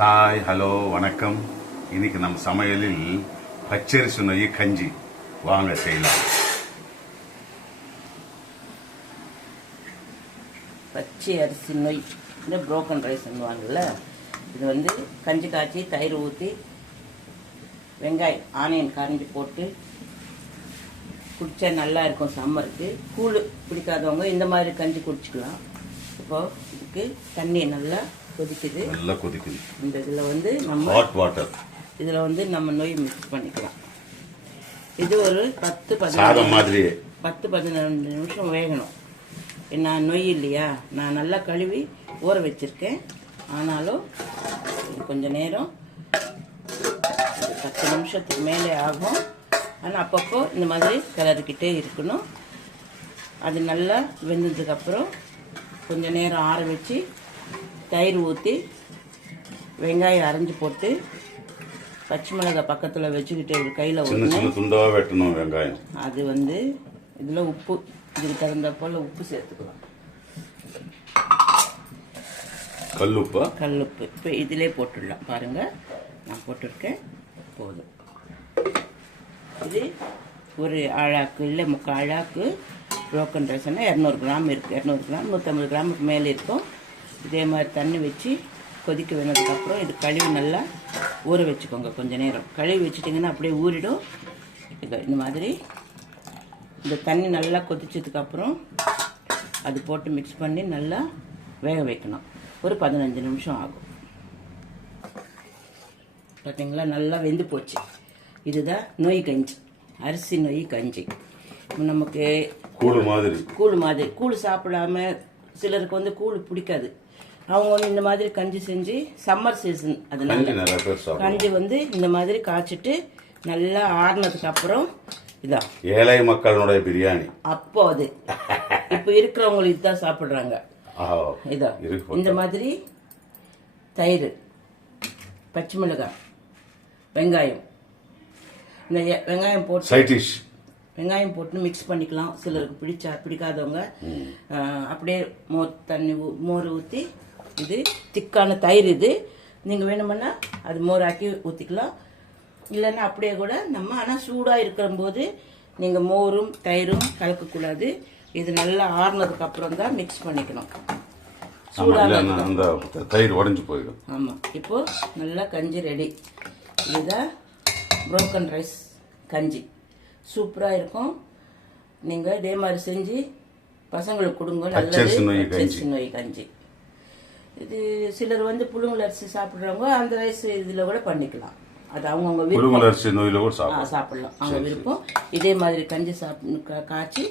Hi hello வணக்கம். இன்னைக்கு நம்ம சமையலில் பச்சரிசி நொய் கஞ்சி வாங்க செய்யலாம். பச்சை அரிசி நொய் இந்த புரோக்கன் ரைஸ்ன்னுவாங்கல்ல, இது வந்து கஞ்சி காய்ச்சி தயிர் ஊற்றி வெங்காயம் ஆனியன் கரைஞ்சி போட்டு குடித்தா நல்லா இருக்கும். சம்மருக்கு கூழ் பிடிக்காதவங்க இந்த மாதிரி கஞ்சி குடிச்சிக்கலாம். இப்போ இதுக்கு தண்ணி நல்லா கொதிக்குது. இந்த இதில் வந்து நம்ம ஹாட் வாட்டர், இதில் வந்து நம்ம நொய் மிக்ஸ் பண்ணிக்கலாம். இது ஒரு 10-15 நிமிஷம் வேகணும். நான் நொய் இல்லையா, நான் நல்லா கழுவி ஊற வச்சிருக்கேன். ஆனாலும் இது கொஞ்சம் நேரம் 10 நிமிஷத்துக்கு மேலே ஆகும். ஆனால் அப்பப்போ இந்த மாதிரி கிளறிக்கிட்டே இருக்கணும். அது நல்லா வெந்ததுக்கப்புறம் கொஞ்சம் நேரம் ஆற வச்சு தயிர் ஊற்றி வெங்காயம் அரைஞ்சி போட்டு பச்சை மிளகாய் பக்கத்தில் வச்சுக்கிட்டு ஒரு கையில் துண்டாக வெட்டணும் வெங்காயம். அது வந்து இதில் உப்பு, இதுக்கு தகுந்த போல் உப்பு சேர்த்துக்கலாம். கல்லுப்பு இப்போ இதிலே போட்டுடலாம். பாருங்கள், நான் போட்டிருக்கேன். போதும். இது ஒரு ஆழாக்கு இல்லை 3/4 ஆழாக்கு புரோக்கன் ரைஸ்னா 200 கிராம் இருக்குது. 200 கிராம் 150 கிராமுக்கு மேலே இருக்கும். இதே மாதிரி தண்ணி வச்சு கொதிக்க வேணதுக்கப்புறம் இது கழுவி நல்லா ஊற வச்சுக்கோங்க. கொஞ்சம் நேரம் கழுவி வச்சுட்டிங்கன்னா அப்படியே ஊறிடும். இது இந்த மாதிரி இந்த தண்ணி நல்லா கொதிச்சதுக்கப்புறம் அது போட்டு மிக்ஸ் பண்ணி நல்லா வேக வைக்கணும். ஒரு 15 நிமிஷம் ஆகும். பார்த்தீங்களா, நல்லா வெந்து போச்சு. இதுதான் நொய் கஞ்சி, அரிசி நொய் கஞ்சி. நமக்கு கூழ் மாதிரி கூழ் சாப்பிடாம சிலருக்கு வந்து கூழ் பிடிக்காது. அவங்க வந்து இந்த மாதிரி கஞ்சி செஞ்சு சம்மர் சீசன், அதனால கஞ்சி வந்து இந்த மாதிரி காய்ச்சிட்டு நல்லா ஆறுனதுக்கு அப்புறம் இதான் ஏழை மக்களுடைய பிரியாணி. அப்போ அது இப்போ இருக்கிறவங்களுக்கு இதுதான் சாப்பிடுறாங்க. இதான் இந்த மாதிரி தயிர், பச்சை மிளகாய், வெங்காயம், இந்த வெங்காயம் போட்டு வெங்காயம் போட்டு மிக்ஸ் பண்ணிக்கலாம். சிலருக்கு பிடிக்காதவங்க அப்படியே மோர் ஊற்றி, இது திக்கான தயிர். இது நீங்கள் வேணுமென்னா அது மோர் ஆக்கி ஊற்றிக்கலாம். இல்லைன்னா அப்படியே கூட நம்ம, ஆனால் சூடாக இருக்கிறம்போது நீங்கள் மோரும் தயிரும் கலக்கக்கூடாது. இது நல்லா ஆறுனதுக்கு அப்புறம் தான் மிக்ஸ் பண்ணிக்கணும். சூடாக தயிர் உடஞ்சி போயிடும். ஆமாம். இப்போ நல்லா கஞ்சி ரெடி. இதுதான் புரோக்கன் ரைஸ் கஞ்சி. சூப்பராக இருக்கும். நீங்கள் இதே மாதிரி செஞ்சு பசங்களுக்கு கொடுங்க. நல்லது நொய் கஞ்சி. இது சிலர் வந்து புழுங்கல் அரிசி சாப்பிட்றவங்க அந்த ரைஸ் இதில் கூட பண்ணிக்கலாம். அது அவங்கவுங்க விருப்பம், சாப்பிடலாம் அவங்க விருப்பம். இதே மாதிரி கஞ்சி காய்ச்சி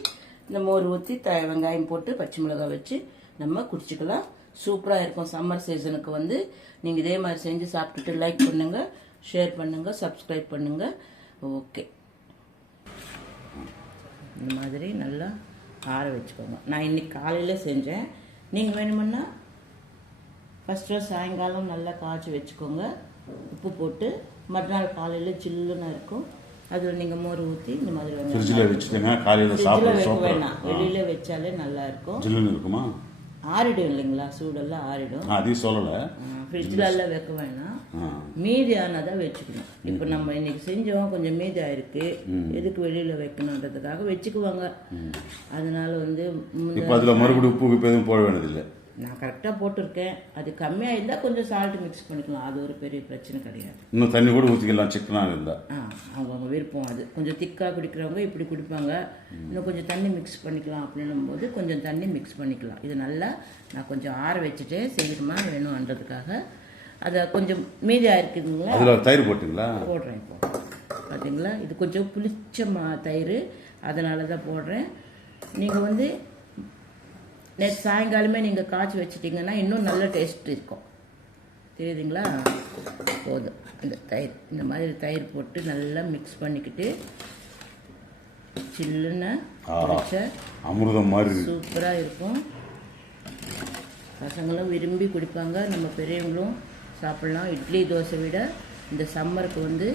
இந்த மோர் ஊற்றி வெங்காயம் போட்டு பச்சை மிளகாய் வச்சு நம்ம குடிச்சிக்கலாம். சூப்பராக இருக்கும். சம்மர் சீசனுக்கு வந்து நீங்கள் இதே மாதிரி செஞ்சு சாப்பிட்டுட்டு லைக் பண்ணுங்கள், ஷேர் பண்ணுங்கள், சப்ஸ்கிரைப் பண்ணுங்கள். ஓகே, இந்த மாதிரி நல்லா ஆற வச்சுக்கோங்க. நான் இன்னைக்கு காலையில் செஞ்சேன். நீங்கள் வேணுமுன்னா ஃபஸ்ட்டு சாயங்காலம் நல்லா காய்ச்சி வச்சுக்கோங்க. உப்பு போட்டு மறுநாள் காலையில் சில்லுன்னு இருக்கும். அதில் நீங்கள் மோர் ஊற்றி இந்த மாதிரி வைக்க வேணாம், வெளியில வச்சாலே நல்லா இருக்கும். ஆறிடும் இல்லைங்களா, சூடெல்லாம் ஆறிடும். அதையும் சொல்லலை, ஃப்ரிட்ஜில் எல்லாம் வைக்க வேணாம். மீதி ஆனதான் வச்சுக்கணும். இப்போ நம்ம இன்னைக்கு செஞ்சோம், கொஞ்சம் மீதி ஆயிருக்கு, எதுக்கு வெளியில வைக்கணுன்றதுக்காக வச்சுக்குவாங்க. அதனால வந்து மறுபடியும் உப்பு எதுவும் போட வேண்டியதில்லை. நான் கரெக்டாக போட்டிருக்கேன். அது கம்மியாக இருந்தால் கொஞ்சம் சால்ட் மிக்ஸ் பண்ணிக்கலாம். அது ஒரு பெரிய பிரச்சனை கிடையாது. இன்னும் தண்ணி கூட ஊற்றிக்கலாம் சிக்கனாக இருந்தால். அவங்கவுங்க விருப்பம். அது கொஞ்சம் திக்காக குடிக்கிறவங்க இப்படி குடிப்பாங்க. இன்னும் கொஞ்சம் தண்ணி மிக்ஸ் பண்ணிக்கலாம் அப்படின்னும் போது கொஞ்சம் தண்ணி மிக்ஸ் பண்ணிக்கலாம். இது நல்லா நான் கொஞ்சம் ஆற வச்சுட்டு சீக்கிரமாக வேணும்ன்றதுக்காக அதை கொஞ்சம் மீதி ஆயிருக்குதுங்களா, அதில் தயிர் போட்டுங்களா போடுறேன். இப்போ பார்த்தீங்களா, இது கொஞ்சம் புளிச்ச தயிர், அதனால தான் போடுறேன். நீங்கள் வந்து நேற்று சாயங்காலமே நீங்கள் காய்ச்சி வச்சிட்டிங்கன்னா இன்னும் நல்ல டேஸ்ட் இருக்கும். தெரியுதுங்களா? போதும். இந்த தயிர் இந்த மாதிரி தயிர் போட்டு நல்லா மிக்ஸ் பண்ணிக்கிட்டு சில்லுன்னு அமிர்தம் மாதிரி சூப்பராக இருக்கும். பசங்களும் விரும்பி குடிப்பாங்க, நம்ம பெரியவங்களும் சாப்பிட்லாம். இட்லி தோசை விட இந்த சம்மருக்கு வந்து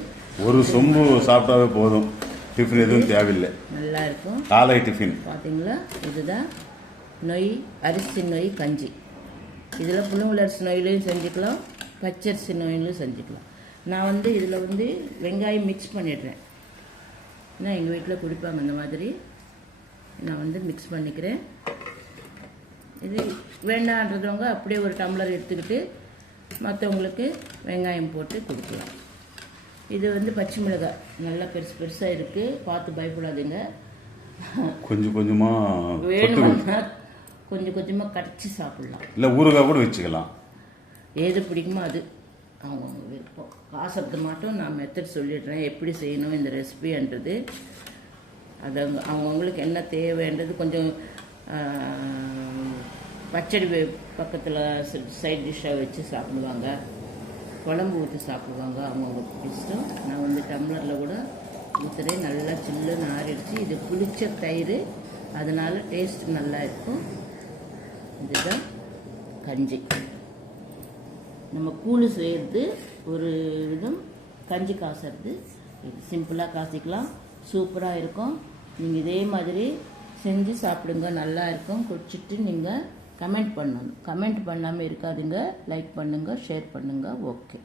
ஒரு சொம்பு சாப்பிட்டாவே போதும். டிஃபன் எதுவும் தேவையில்லை, நல்லா இருக்கும். காலை டிஃபன். பார்த்தீங்களா, இதுதான் நொய் அரிசி நொய் கஞ்சி. இதில் புழுங்கல் அரிசி நொயிலையும் செஞ்சுக்கலாம், பச்சரிசி நோயிலும் செஞ்சுக்கலாம். நான் வந்து இதில் வந்து வெங்காயம் மிக்ஸ் பண்ணிடுறேன். ஏன்னா எங்கள் வீட்டில் குடிப்பாங்க அந்த மாதிரி. நான் வந்து மிக்ஸ் பண்ணிக்கிறேன். இது வேண்டான்றவங்க அப்படியே ஒரு டம்ளர் எடுத்துக்கிட்டு மற்றவங்களுக்கு வெங்காயம் போட்டு கொடுக்கலாம். இது வந்து பச்சை மிளகாய் நல்லா பெருசு பெருசாக இருக்குது, பார்த்து பயப்படாதீங்க. கொஞ்சம் கொஞ்சமாக வேணும்னா கொஞ்சம் கொஞ்சமாக கடிச்சு சாப்பிட்லாம், இல்லை ஊறுகாய் கூட வச்சுக்கலாம். ஏது பிடிக்குமோ அது அவங்கவுங்க விருப்பம். காசத்தை மட்டும் நான் மெத்தட் சொல்லிடுறேன், எப்படி செய்யணும் இந்த ரெசிபின்றது. அது அவங்கவுங்களுக்கு என்ன தேவைன்றது. கொஞ்சம் பச்சடி பக்கத்தில் சைட் டிஷ்ஷாக வச்சு சாப்பிடுவாங்க, குழம்பு ஊற்றி சாப்பிடுவாங்க, அவங்களுக்கு இஷ்டம். நான் வந்து டம்ளரில் கூட ஊற்றுறேன். நல்லா சில்லுன்னு ஆறிடுச்சு. இது புளிச்ச தயிர், அதனால டேஸ்ட் நல்லா இருக்கும். இதுதான் கஞ்சி. நம்ம கூழ் செய்கிறது ஒரு விதம், கஞ்சி காசுறது இது சிம்பிளாக காசிக்கலாம். சூப்பராக இருக்கும். நீங்கள் இதே மாதிரி செஞ்சு சாப்பிடுங்க, நல்லா இருக்கும். குடிச்சிட்டு நீங்கள் கமெண்ட் பண்ணணும். கமெண்ட் பண்ணாமல் இருக்காதுங்க. லைக் பண்ணுங்கள், ஷேர் பண்ணுங்கள். ஓகே.